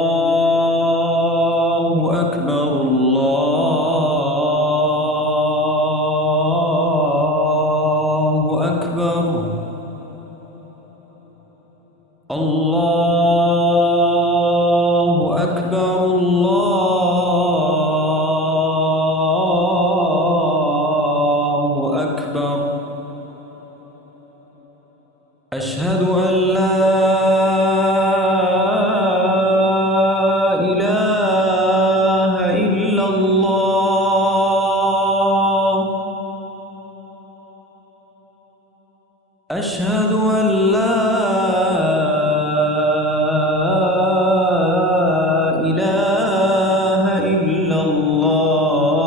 الله أكبر الله أكبر الله أكبر الله أكبر أشهد أن لا إله إلا الله أشهد أن لا إله إلا الله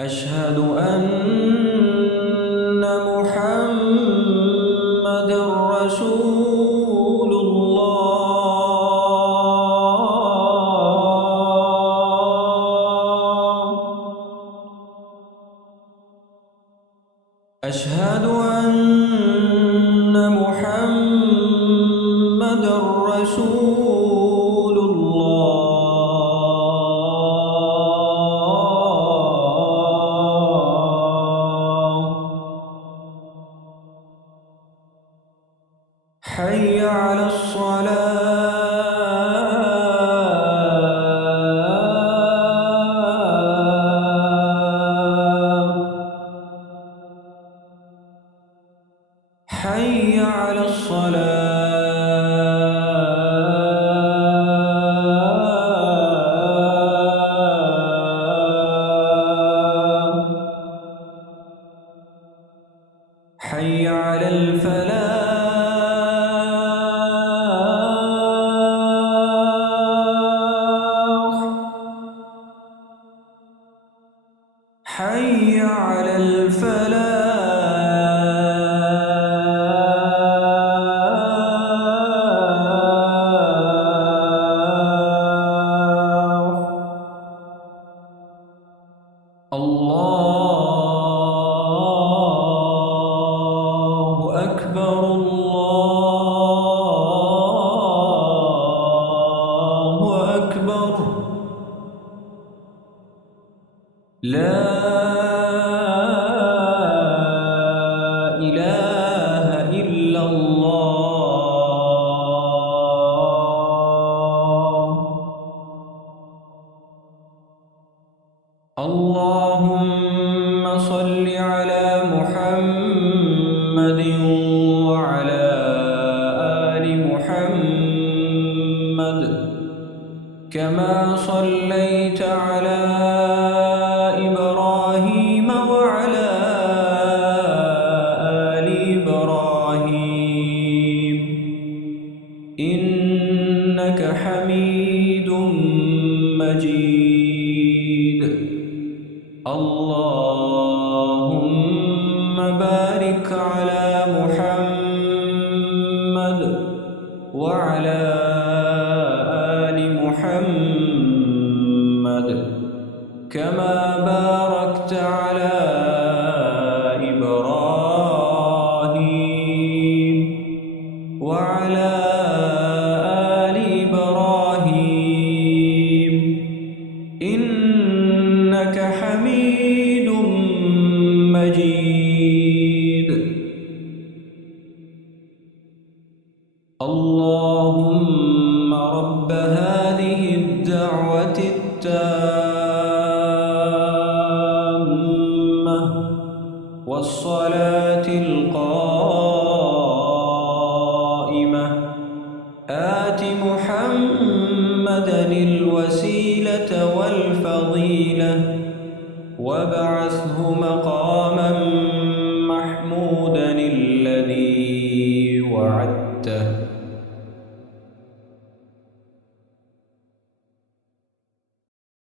أشهد أن محمد رسول الله أشهد أن محمد رسول الله حي على الصلاة حي على الصلاة حي على الفلاح حي على الفلاح الله أكبر الله أكبر لا إله إلا الله اللهم صل على محمد وعلى آل محمد كما صليت على إبراهيم وعلى آل إبراهيم إنك حميد مجيد اللهم بارك على محمد وعلى آل محمد كما باركت على إبراهيم وعلى آل إبراهيم إنك حميد مجيد اللهم رب هذه الدعوة التامة والصلاة القائمة آت محمدا الوسيلة والفضيلة وابعثه مقاما